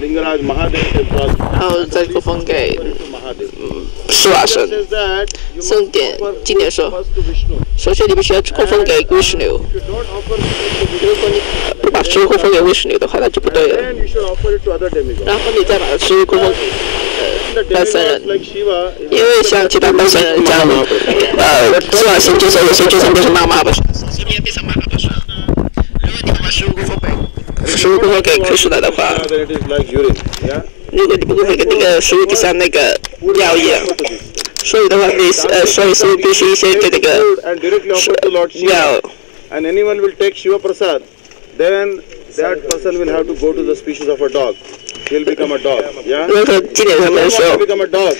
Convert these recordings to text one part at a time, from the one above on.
Lingaraj Mahadev temple. 然后再供奉给施瓦神。圣典经典说，首先你必须要供奉给Vishnu。如果你不把食物供奉给Vishnu的话，那就不对了。然后你再把食物供奉给拜神人，因为像其他拜神人这样，施瓦神就是有些就算变成妈不是，随便变成妈不是。如果你把食物供奉给Krishna的话，如果你不供奉给那个食物，就像那个药一样。所以的话，所以是必须先给那个药。And anyone will take Shiva Prasad, then that person will have to go to the species of a dog. He'll become a dog. Yeah? He'll become a dog.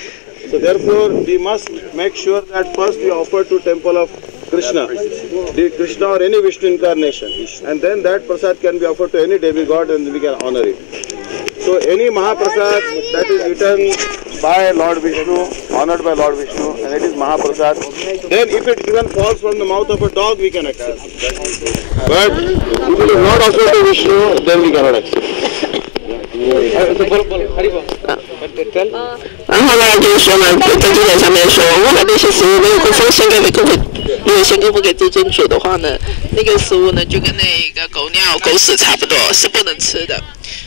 So therefore, we must make sure that first we offer to temple of Krishna, the Krishna or any Vishnu incarnation, and then that prasad can be offered to any demigod and we can honor it. So any Mahaprasad that is eaten by Lord Vishnu, honored by Lord Vishnu, and it is Mahaprasad, then if it even falls from the mouth of a dog, we can accept. But if it is not offered to Vishnu, then we cannot accept. 然后呢，就是说呢，在经典上面说，如果那些食物没有供奉先给如果先供奉给至尊主的话呢，那个食物呢就跟那个狗尿、狗屎差不多，是不能吃的。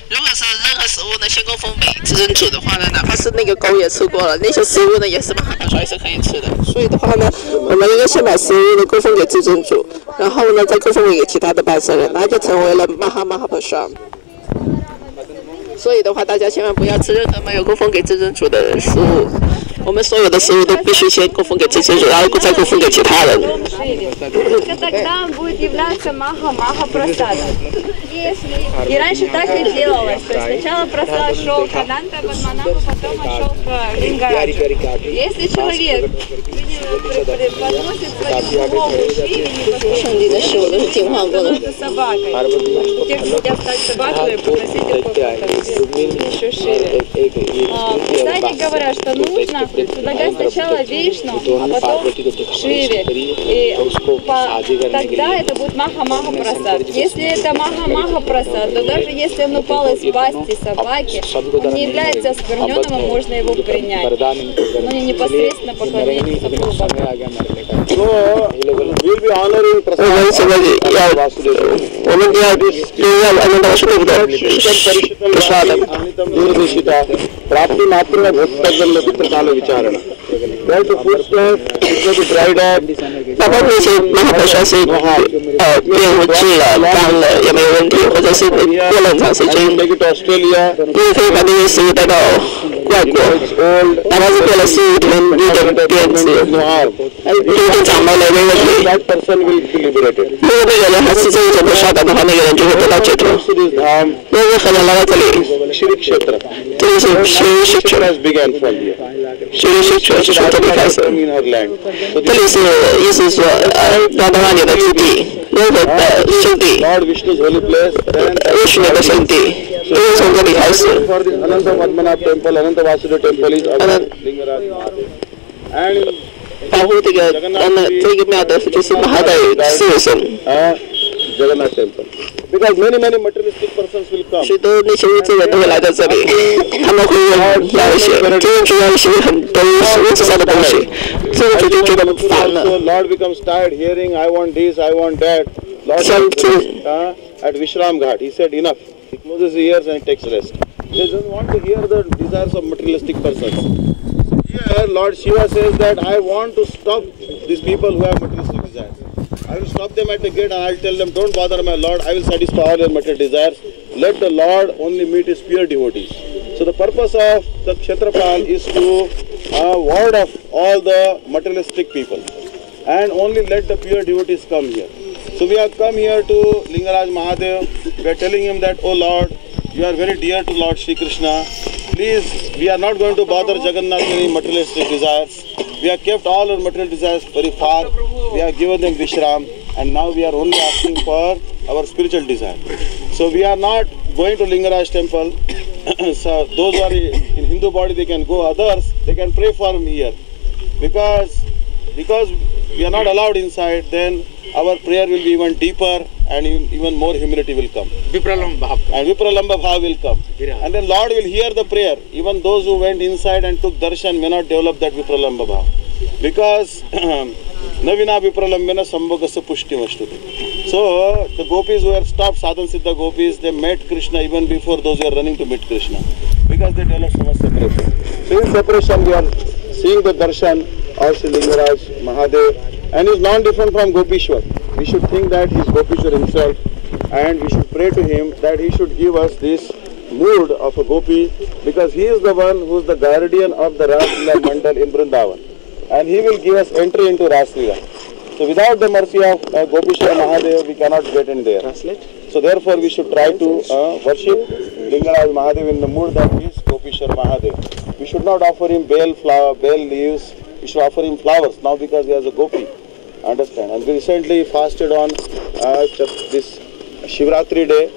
如果是任何食物呢，先供奉给至尊主的话呢，哪怕是那个狗也吃过了，那些食物呢也是也是可以吃的。所以的话呢，我们应该先把食物呢供奉给至尊主，然后呢再供奉给其他的拜神人，那就成为了Mahaprasad。所以的话，大家千万不要吃任何没有供奉给至尊主的食物。我们所有的食物都必须先供奉给至尊主，然后再供奉给其他人。Тогда он будет являться Mahaprasадом. И раньше так и делалось. То есть сначала просад шел к Ананта Падманабху, потом он шел к Лингараджу. Если человек подносит свою голову имени собакой, что те, кто хотят стать собакой, попросите еще шире. Писания говорят, что нужно предлагать сначала Вишну, а потом Шиве. И тогда это будет Mahaprasad. Если это Mahaprasad, то даже если он упал из пасти собаки, он не является оскверненным, и можно его принять. Но не непосредственно поклоняться Богу. प्राप्ति मात्र काल विचारण Right, the food stuff is going to be dried up. 哪怕那些Mahaprasad是变质了、干了也没问题，或者是过了很长时间，你也可以把那些食物带到外国，哪怕是过了15天，你的变质，就会长毛了没问题。That person will be liberated. 如果那个人还是这一种不杀的话，那个人就会得到解脱。那任何人来到这里，这里是Shri has begun from here. Shri是从这里开始。这里是意思说，达到那里的基地，任何的圣地，Vishnu的圣地，都是从这里开始。Ananta Padmanabh temple, Ananta Vasudeva temple is Lingaraj. And 保护这个庙的就是Mahadev四神。Jagannath temple. Because many materialistic persons will come. 许多那些物质人都会来到这里，他们会要一些，就要一些很多物质上的东西，这个就觉得烦了。So Lord becomes tired hearing, I want this, I want that. Lord at Vishram Ghat, he said enough. He closes his ears and takes rest. He doesn't want to hear the desires of materialistic persons. So here Lord Shiva says that I want to stop these people who have materialistic desires. I will stop them at the gate and I will tell them, don't bother my Lord, I will satisfy all your material desires. Let the Lord only meet his pure devotees. So the purpose of the Kshatrapal is to ward off all the materialistic people and only let the pure devotees come here. So we have come here to Lingaraj Mahadev. We are telling him that, oh Lord, you are very dear to Lord Shri Krishna. Please, we are not going to bother Jagannath with any materialistic desires. We have kept all our material desires very far. We have given them Vishram, and now we are only asking for our spiritual desire. So we are not going to Lingaraj temple. So those who are in Hindu body, they can go. Others, they can pray for me here. Because we are not allowed inside, then our prayer will be even deeper and even more humility will come. Vipralambha. And Vipralambha bhav will come. And then Lord will hear the prayer. Even those who went inside and took darshan may not develop that Vipralambha bhav. Because Navina Vipralambena Sambhogasa Pushtimashtuti. So the gopis who had stopped, Sadhan Siddha gopis, they met Krishna even before those who are running to meet Krishna. Because they developed so much separation. So in separation we are seeing the darshan of Sri Lingaraj, Mahadev, and he is non-different from Gopishwar. We should think that he is Gopishwar himself, and we should pray to him that he should give us this mood of a gopi, because he is the one who is the guardian of the Raslila Mandal in Vrindavan, and he will give us entry into Raslila. So without the mercy of Gopishwar Mahadev, we cannot get in there. So therefore we should try to worship Lingaraj Mahadev in the mood that he is Gopishwar Mahadev. We should not offer him bale leaves. We should offer him flowers now because he has a gopi. Understand? And we recently fasted on this Shivratri day,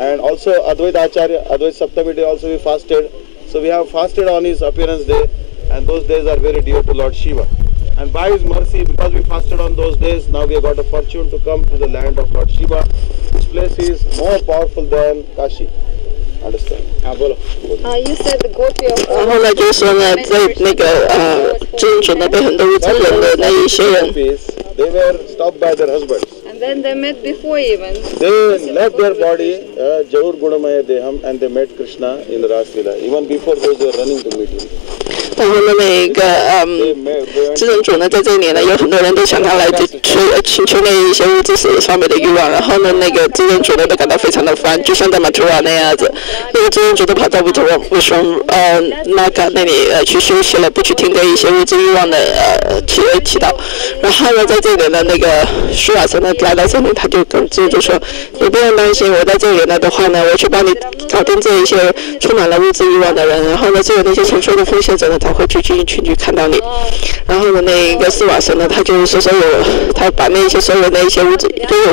and also Advaita Acharya, Advaita Saptami day also we fasted. So we have fasted on his appearance day, and those days are very dear to Lord Shiva. And by his mercy, because we fasted on those days, now we have got a fortune to come to the land of Lord Shiva. This place is more powerful than Kashi. Understand? You said the gopi of 然后呢，就是说呢，在那个真主那边很多无真人的那一些人， they were stopped by their husbands. And then they met before even. They left their body, Jaur Gunamaya Deham, and they met Krishna in the Raslila, even before those who were running to meet him. 然后呢，那个智人主呢，在这里呢，有很多人都向他来请求那一些物质方面的欲望，然后呢，那个智人主呢都感到非常的烦，就像在马图瓦那样子，那个智人主都跑到乌双那个那里去休息了，不去听这一些物质欲望的祈祷。然后呢，在这里呢，那个舒瓦森呢来到这里，他就跟智人主说：“你不用担心，我在这里呢的话呢，我去帮你搞定这一些充满了物质欲望的人，然后呢，只有那些成熟的奉献者呢。”他会去看到你，然后呢，那个斯瓦神呢，他就是说他把那些所有的一些有物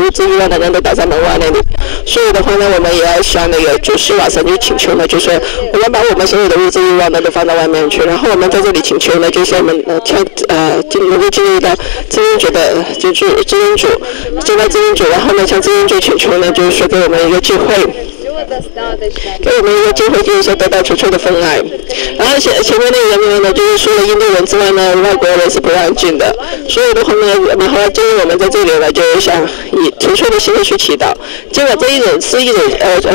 质欲望的人都打在门外那里。所以的话呢，我们也要向那个就斯瓦神去请求呢，就说我们把我们所有的物质欲望呢都放到外面去，然后我们在这里请求呢，就是我们能够进入到知恩主的知恩主，进到知恩主，然后呢向知恩主请求呢，就是说给我们一个机会。给我们一个机会，就是说得到主的奉爱。然后前面那个人呢，就是除了印度人之外呢，外国人是不让进的。所以的话呢，然后建议我们在这里呢，就是想以纯粹的心去祈祷。结果这一种是一种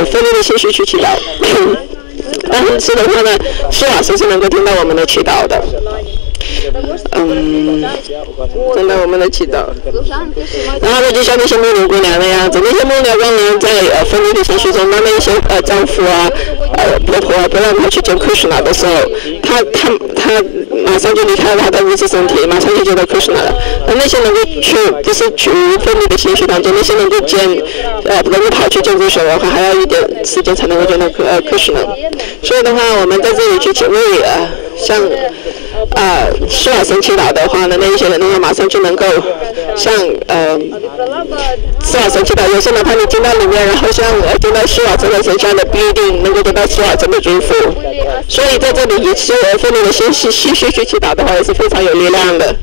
分裂的心去祈祷。但是的话呢，施老师是能够听到我们的祈祷的。听到我们的祈祷。然后呢，就像那些牧牛姑娘那样子，那些牧牛姑娘在分离的情绪中，当那一些丈夫啊、婆婆啊不让她去见Krishna的时候，她马上就离开了她的物质身体，马上就见到Krishna了。而那些能够就是处于分离的情绪当中，那些能够能够跑去见Krishna的话，还要一点时间才能够见到Krishna。所以的话，我们在这里去请为像施瓦神祈祷的话呢，那一些人的话马上就能够像施瓦神祈祷，有时哪怕你进到里面，然后像进到施瓦神的身上的，不一定能够得到施瓦神的祝福。所以在这里以修而分离的心绪去祈祷的话，也是非常有力量的。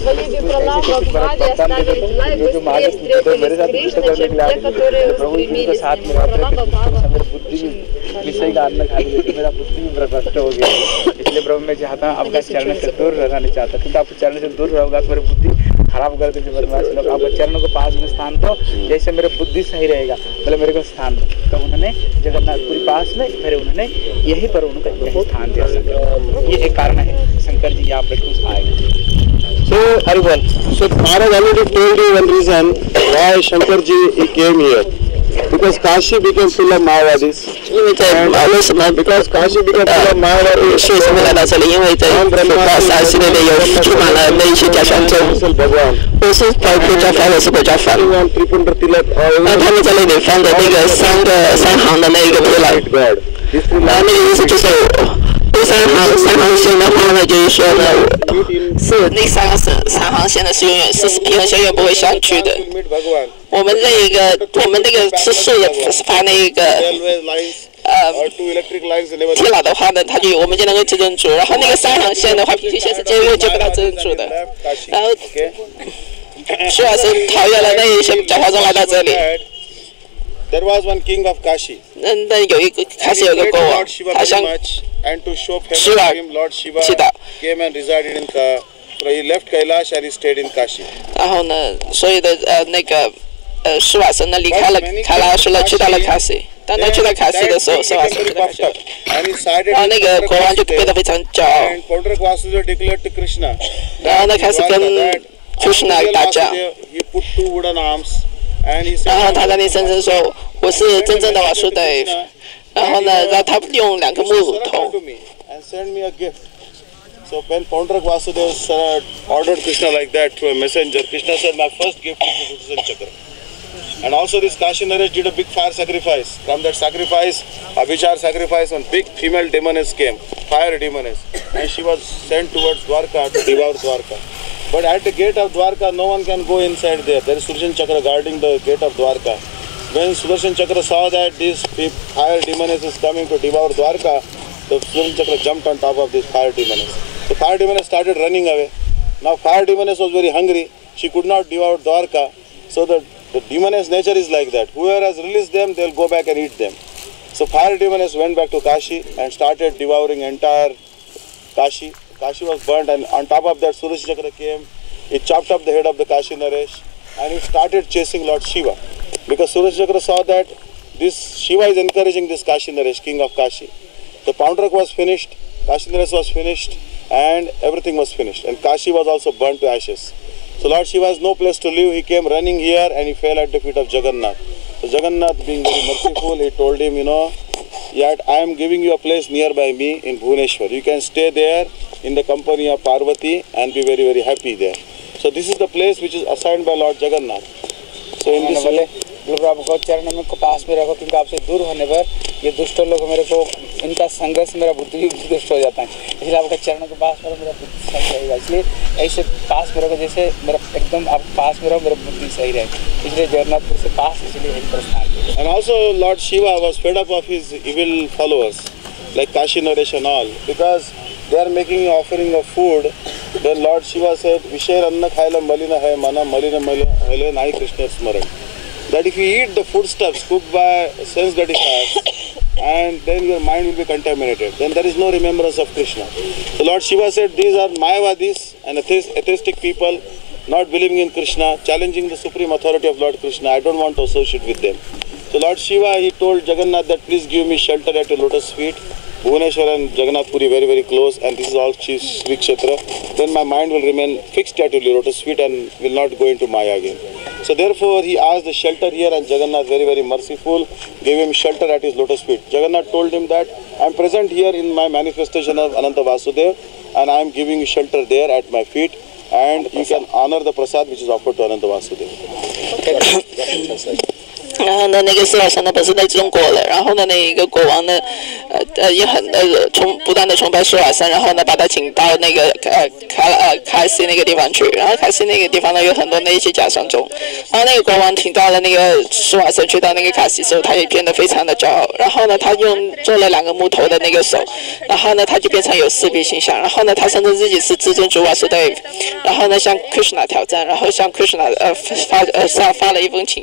Своими пролавами в Бхаве оставили тела и быстрее встретились с Кришной, чем те, которые устремились к нему. Пролава Бхава. विषय का अन्न खा लेते मेरा बुद्धि भी भ्रष्ट हो गया, इसलिए प्रभु मैं चाहता हूँ आपका चरण से दूर रहना नहीं चाहता, क्योंकि आपके चरण से दूर रहोगा तो मेरी बुद्धि खराब कर देंगे बदमाशी लोग। आपके चरणों को पास में स्थान दो, जैसे मेरे बुद्धि सही रहेगा, बोले मेरे को स्थान दो। तो उन्होंने जगन्नाथपुरी पास में फिर उन्होंने यहीं पर उनको यही स्थान दिया शंकर। ये एक कारण है शंकर जी यहाँ पर कुछ आएगा। So, Arvan, so Maharaj already told you one reason why Shankarji he came here. Because Kashi became full of Mayavadis. Because Kashi became full of Mayavadis. 所以什么来到这里？因为在巴西那边有充满了那一些假传宗，不是包括家法，也是国家法。他们在那里放的那个三行的那个出来，那个意思就是。第三行线的话呢，就是说呢，是那三行线呢是永远不会相聚的。我们那个是竖的，是发那个铁缆的话呢，我们就能够知真主。然后那个三行线的话，平行线是接不到真主的。然后施瓦森逃越了那一些狡猾中来到这里。 There was one king of Kashi. 那有一个开始有个国王，他向 and to show favor Shiva to him, Lord Shiva 祈祷。 came and resided in so he left Kailash and he stayed in Kashi. 然后呢，所有的那个施瓦森呢离开了凯拉什了，去到了卡西。当他去到卡西的时候，施瓦森就开始，然后那个国王就变得非常骄傲。 And Pandrak Vasudeva declared to Krishna. 然后呢，开始跟 Krishna 打架。 He put 2 wooden arms and he said. 然后他在那声称说：“我是真正的瓦苏德。” 然后呢，让他用2个木头。 And send me a gift. So when Pandrak Vasudeva ordered Krishna like that through a messenger, Krishna said, "My first gift is the Sudarshan Chakra." And also this Kashi Naresh did a big fire sacrifice. From that sacrifice, Abhichar sacrifice, one big female demoness came, fire demoness. And she was sent towards Dwarka to devour Dwarka. But at the gate of Dwarka, no one can go inside there. There is Sudarshan Chakra guarding the gate of Dwarka. When Sudarshan Chakra saw that this fire demoness is coming to devour Dwarka, the Sudarshan Chakra jumped on top of this fire demoness. The fire demoness started running away. Now fire demoness was very hungry. She could not devour Dwarka. So the demoness nature is like that. Whoever has released them, they'll go back and eat them. So fire demoness went back to Kashi and started devouring entire Kashi. Kashi was burnt, and on top of that Sudarshan Chakra came. He chopped up the head of the Kashi Naresh and he started chasing Lord Shiva. Because Sudarshan Chakra saw that this Shiva is encouraging this Kashi Naresh, king of Kashi. The Pandrak was finished, Kashi Naresh was finished, and everything was finished. And Kashi was also burnt to ashes. So Lord Shiva has no place to live. He came running here and he fell at the feet of Jagannath. So Jagannath, being very merciful, he told him, yet I am giving you a place nearby me in Bhubaneswar. You can stay there in the company of Parvati and be very, very happy there. So this is the place which is assigned by Lord Jagannath. So in this way, आपको चरण में को पास में रखो, क्योंकि आपसे दूर होने पर ये दुष्ट लोग मेरे को इनका संघर्ष मेरा बुद्धि दुष्ट हो जाता है, इसलिए आपका चरण के पास में मेरा बुद्धि सही रहेगा। इसलिए ऐसे पास में रखो जैसे मेरा एकदम आप पास में रहो, मेरा बुद्धि सही रहे, इसलिए जगन्नाथपुर से पास, इसलिए यही प्रस्थान किया। And also Lord Shiva was fed up of his evil followers like Kashi Naresh and all, because they are making an offering of food. Then Lord Shiva said, Visher Anna Khaila Malina Hai Mana Malina Malina Nai Krishna Smaran. That if you eat the foodstuffs cooked by sense gratifiers, and then your mind will be contaminated, then there is no remembrance of Krishna. So Lord Shiva said, these are Mayavadis and atheistic people, not believing in Krishna, challenging the supreme authority of Lord Krishna. I don't want to associate with them. So Lord Shiva, he told Jagannath that please give me shelter at your lotus feet. Bhubaneswar and Jagannath Puri very, very close, and this is all Sri Kshetra. Then my mind will remain fixed at your lotus feet and will not go into Maya again. So therefore he asked the shelter here, and Jagannath, very, very merciful, gave him shelter at his lotus feet. Jagannath told him that I am present here in my manifestation of Ananta Vasudeva, and I am giving you shelter there at my feet, and you can honor the prasad which is offered to Ananta Vasudeva. 然后呢，那个施瓦森呢本身在中国了，然后呢，那一个国王呢，也很不断的崇拜施瓦森，然后呢把他请到那个卡西那个地方去，然后卡西那个地方呢有很多那些假善众，然后那个国王请到了那个施瓦森去到那个卡西时候，他也变得非常的骄傲，然后呢他做了2个木头的那个手，然后呢他就变成有4臂形象，然后呢他声称自己是至尊主瓦苏德，然后呢向 Krishna 挑战，然后向 Krishna 发了一封请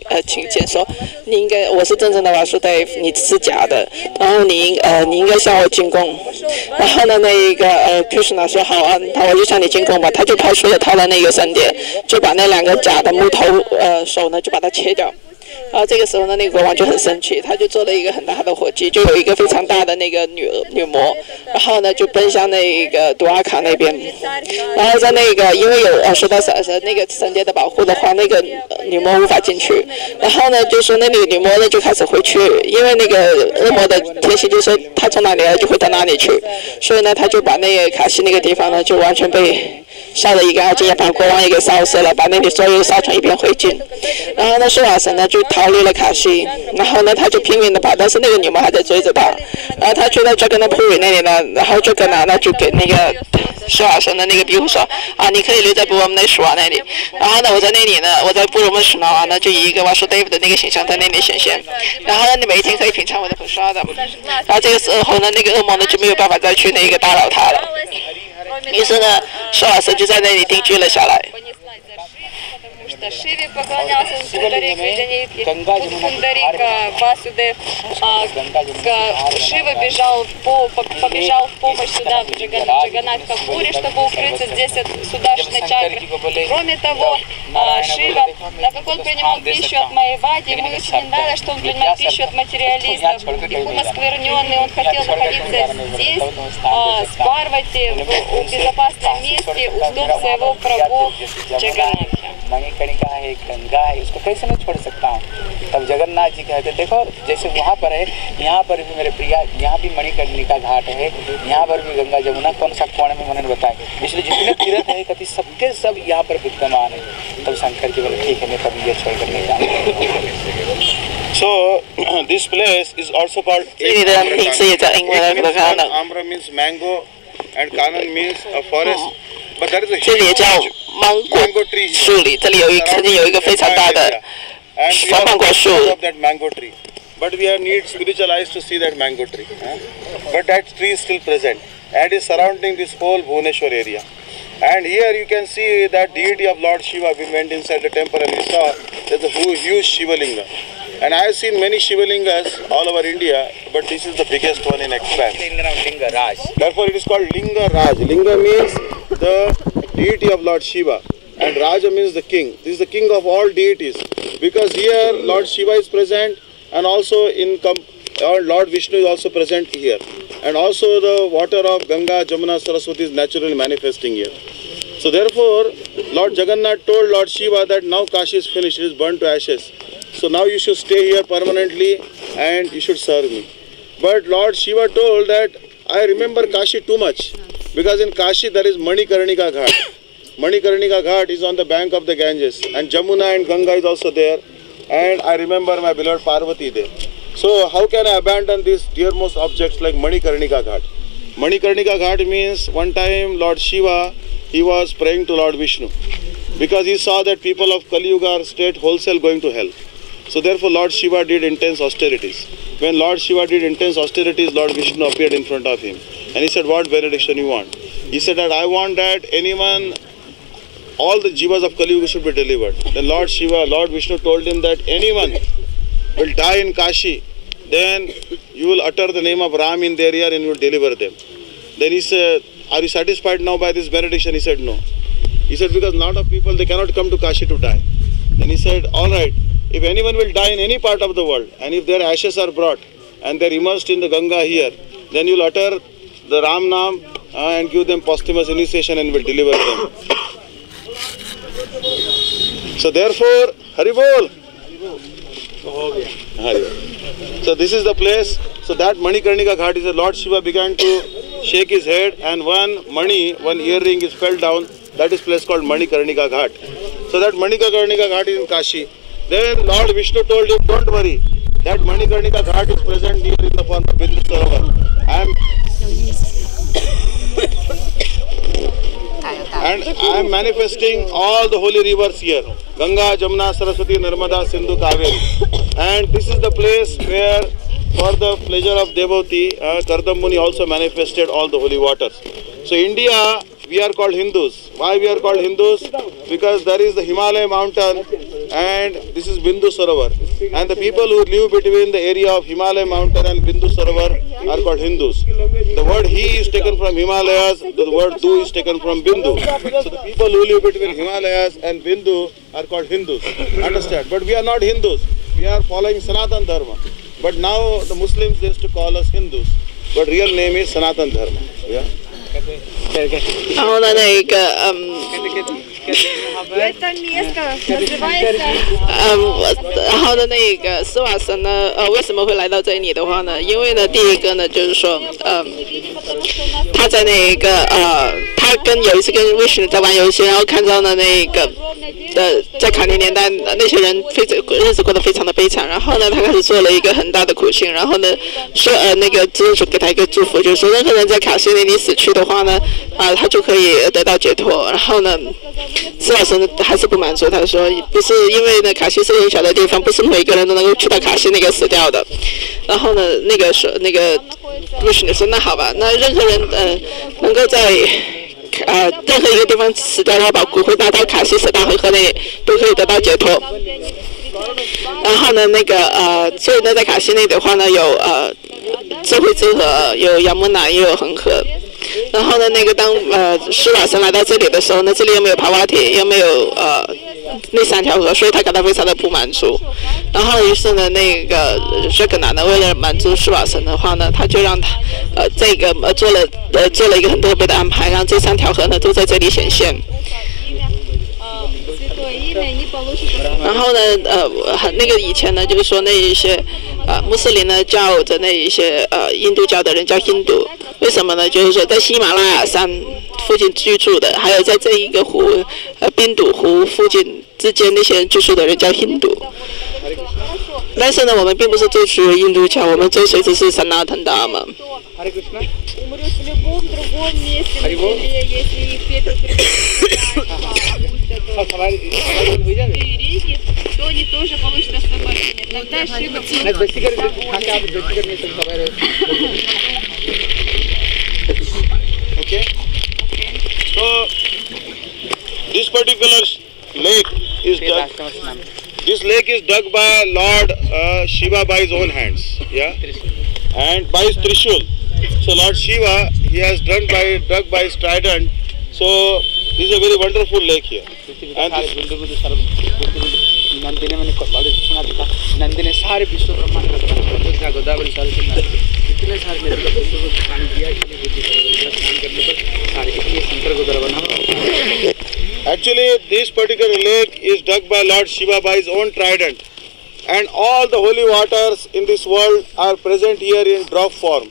柬说。你应该，我是真正的瓦苏德，你是假的。然后你应该向我进贡。然后呢，那一个Krishna 说好啊，那我就向你进贡吧。他就派出了他的那个神殿，就把那2个假的木头手呢，就把它切掉。然后这个时候呢，那个国王就很生气，他就做了一个很大的火计，就有一个非常大的那个女魔，然后呢就奔向那个杜阿卡那边，然后在那个因为有受到那个神殿的保护的话，那个女魔无法进去，然后呢就说那个女魔呢就开始回去，因为那个恶魔的天性就说他从哪里来就会到哪里去，所以呢他就把那个卡西那个地方呢就完全被烧得一干二净，也把国王也给烧死了，把那里所有烧成一片灰烬。然后呢，施瓦森呢就逃离了卡西，然后呢他就拼命的跑，但是那个女魔还在追着他。然后他去到Jagannath Puri那里呢，然后Jagannath呢就给那个施瓦森的那个庇护说啊，你可以留在Bhubaneswar那里。然后呢，我在那里呢，我在Bhubaneswar呢就以一个Vasudeva的那个形象在那里显现。然后呢，你每一天可以品尝我的prasad。然后这个时候呢，那个恶魔呢就没有办法再去那个打扰他了。于是呢，施瓦森就在那里定居了下来。что Шиве поклонялся Пундарик Видянитхи, Пундарика Васудев, Шива побежал в помощь сюда, в Джаганнатхапуре, чтобы укрыться здесь от сударшной чакры. Кроме того, Шива, так как он принимал пищу от Майявади, ему очень не нравилось, что он принимал пищу от материалистов. Бхикху оскверненный, он хотел находиться здесь, с Парвати, в безопасном месте, у сдом своего प्रभु जगन्नाथ मणिकर्णिका है, गंगा है, उसको कैसे मैं छोड़ सकता हूँ। तब जगन्नाथ जी कहते देखो जैसे वहाँ पर है, यहाँ पर भी मेरे प्रिया, यहाँ भी मणिकर्णिका घाट है, यहाँ पर भी गंगा जमुना कौन सा कोण में उन्होंने बताया, इसलिए जितने तीर्थ है कभी सबके सब यहाँ पर विद्यमान है। तब शंकर जी बोले ठीक है मैं तभी ये छोड़कर नहीं जाऊँगा। So this place is also called Amra means mango and Kanan means a forest. But there is a huge mango tree here. 这里曾经有一个非常大的小芒果树。 of that mango tree. But we have need spiritual eyes to see that mango tree. But that tree is still present and is surrounding this whole Bhubaneswar area. And here you can see that deity of Lord Shiva. We went inside the temple and we saw there's a huge Shiva Linga. And I have seen many Shiva Lingas all over India, but this is the biggest one in expanse. Linga Raj. Therefore it is called Linga Raj. Linga means the deity of Lord Shiva and Raja means the king. This is the king of all deities because here Lord Shiva is present and also Lord Vishnu is also present here. And also the water of Ganga, Jamuna, Saraswati is naturally manifesting here. So therefore Lord Jagannath told Lord Shiva that now Kashi is finished, it is burnt to ashes. So now you should stay here permanently and you should serve me. But Lord Shiva told that I remember Kashi too much because in Kashi there is Manikarnika Ghat. Manikarnika Ghat is on the bank of the Ganges and Jamuna and Ganga is also there and I remember my beloved Parvati there. So how can I abandon these dearmost objects like Manikarnika Ghat? Manikarnika Ghat means one time Lord Shiva, he was praying to Lord Vishnu because he saw that people of Kali Yuga are straight wholesale going to hell. So therefore Lord Shiva did intense austerities. When Lord Shiva did intense austerities, Lord Vishnu appeared in front of him. And he said, what benediction you want? He said that I want that anyone, all the jivas of Kali Yuga should be delivered. Then Lord Shiva, Lord Vishnu told him that anyone will die in Kashi, then you will utter the name of Ram in their ear and you will deliver them. Then he said, are you satisfied now by this benediction? He said, no. He said, because a lot of people, they cannot come to Kashi to die. Then he said, all right. If anyone will die in any part of the world and if their ashes are brought and they are immersed in the Ganga here, then you will utter the Ram Naam and give them posthumous initiation and will deliver them. So therefore, Hari Bol. So this is the place. So that Manikarnika Ghat is the Lord Shiva began to shake his head and one earring is fell down. That is place called Manikarnika Ghat. So that Manikarnika Ghat is in Kashi. Then Lord Vishnu told him, don't worry, that Manikarnika Ghat is present here in the form of Bindu Sarovar. I am manifesting all the holy rivers here. Ganga, Jamuna, Saraswati, Narmada, Sindhu, Kaveri. And this is the place where for the pleasure of Devavati, Kardam Muni also manifested all the holy waters. So India, we are called Hindus. Why we are called Hindus? Because there is the Himalaya mountain and this is Bindu Sarovar. And the people who live between the area of Himalaya mountain and Bindu Sarovar are called Hindus. The word He is taken from Himalayas, the word Du is taken from Bindu. So the people who live between Himalayas and Bindu are called Hindus. Understand? But we are not Hindus. We are following Sanatan Dharma. But now the Muslims used to call us Hindus. But real name is Sanatan Dharma. Yeah? 然后呢，那个Это место называется...然后呢，那个斯瓦神呢，为什么会来到这里的话呢？因为呢，第一个呢，就是说，他在那个他有一次跟 Vishnu 在玩游戏，然后看到了那个在卡尼年代那些人日子过得非常的悲惨，然后呢，他开始做了一个很大的苦行，然后呢，说那个真主给他一个祝福，就是说任何人在卡西那里死去的话呢，他就可以得到解脱。然后呢，斯瓦神还是不满足，他说不是因为呢卡西是很小的地方，不是每个人都能够去到卡西那个死掉的。然后呢，那个 Vishnu 说那好吧，那任何人能够在任何一个地方死掉的话，把骨灰拿到卡西斯大河河内都可以得到解脱。然后呢，所以呢，在卡西内的话呢，有智慧之河，有雅穆纳，也有恒河。然后呢，当施瓦神来到这里的时候呢，这里又没有帕瓦提，又没有那3条河，所以他感到非常的不满足。然后于是呢，薛格纳呢，为了满足施瓦神的话呢，他就让他做了一个很特别的安排，让这3条河呢都在这里显现。然后呢，以前呢，就是说那一些穆斯林呢叫着那一些印度教的人叫印度，为什么呢？就是说在喜马拉雅山附近居住的，还有在这一个湖宾笃湖附近之间那些人居住的人叫印度。但是呢，我们并不是追随印度教，我们追随的是萨那腾达嘛。Okay. So this particular lake is dug. This lake is dug by Lord Shiva by his own hands. Yeah. And by his Trishul. So Lord Shiva, he has dug by his trident. So this is a very wonderful lake here. And Nandi ने मैंने college सुना था नंदी ने सारे विश्व ब्रह्मांड का गोदावरी सारे इतने सारे नदी का विश्व को पानी दिया कि बुद्धि स्नान करने पर सारे इतने शंकर गोदावरी बना। Actually, this particular lake is dug by Lord Shiva by his own trident, and all the holy waters in this world are present here in drop form,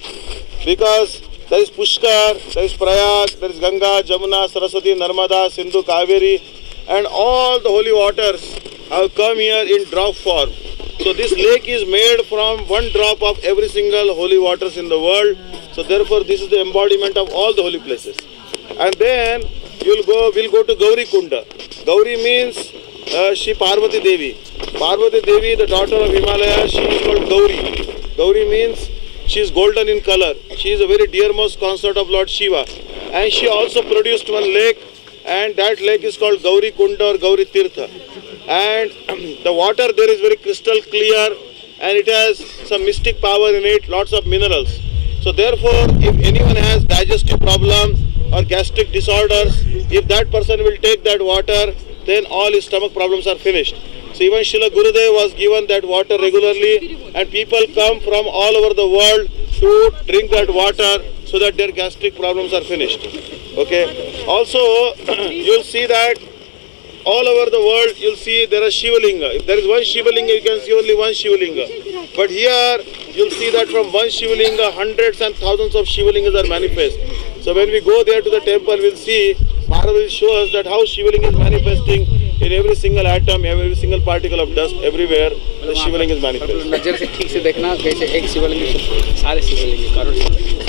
because there is Pushkar, there is Prayag, there is Ganga, Jamuna, Saraswati, Narmada, Sindhu, Kaveri, and all the holy waters have come here in drop form. So this lake is made from one drop of every single holy waters in the world. So therefore this is the embodiment of all the holy places. And then we'll go to Gauri Kunda. Gauri means Shri Parvati Devi. Parvati Devi, the daughter of Himalaya, she is called Gauri. Gauri means she is golden in color. She is a very dearmost consort of Lord Shiva. And she also produced one lake, and that lake is called Gauri Kunda or Gauri Tirtha. And the water there is very crystal clear, and it has some mystic power in it, lots of minerals. So therefore, if anyone has digestive problems or gastric disorders, if that person will take that water, then all his stomach problems are finished. So even Srila Gurudev was given that water regularly, and people come from all over the world to drink that water so that their gastric problems are finished. Okay. Also, you'll see that all over the world, you'll see there are Shiva Linga. If there is one Shiva Linga, you can see only one Shiva Linga. But here, you'll see that from one Shiva Linga, hundreds and thousands of Shiva Lingas are manifest. So when we go there to the temple, we'll see, Maharaj will show us that how Shiva Linga is manifesting in every single atom, every single particle of dust, everywhere the Shiva Linga is manifest.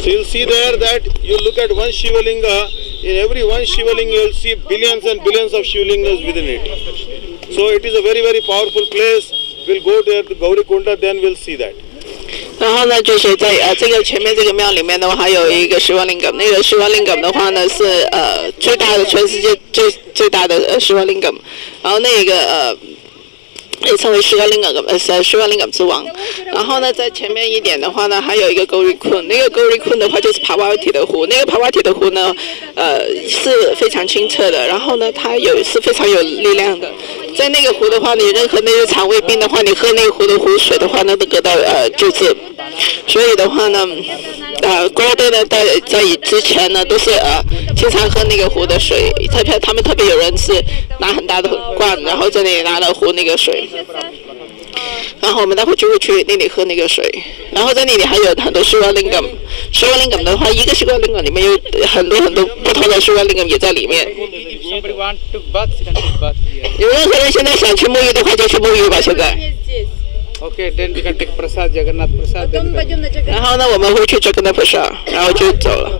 So you'll see there that you look at one Shiva Linga, in every one Shiva Linga you'll see billions and billions of Shiva Lingas within it. So it is a very, very powerful place. We'll go there to Gauri Kunda, then we'll see that. 然后呢，就是在这个前面这个庙里面的话，还有一个Shiva Lingam。那个Shiva Lingam的话呢，是最大的，全世界最大的Shiva Lingam。然后那个也称为Shiva Lingam之王。然后呢，在前面一点的话呢，还有一个Gauri Kund。那个Gauri Kund的话就是Parvati的湖。那个Parvati的湖呢，是非常清澈的。然后呢，它是非常有力量的。在那个湖的话，你任何那个肠胃病的话，你喝那个湖的湖水的话，那都得到救治。所以的话呢，国队呢在之前呢都是经常喝那个湖的水，他们特别有人是拿很大的罐，然后在那里拿了湖那个水。然后我们待会就会去那里喝那个水，然后在那里还有很多Shiva Lingam。Shiva Lingam的话，一个Shiva Lingam里面有很多不同的Shiva Lingam也在里面。有任何人现在想去沐浴的话，就去沐浴吧。现在。Okay, then we can take prasad, Jagannath prasad. 然后呢，我们会去Jagannath prasad，然后就走了。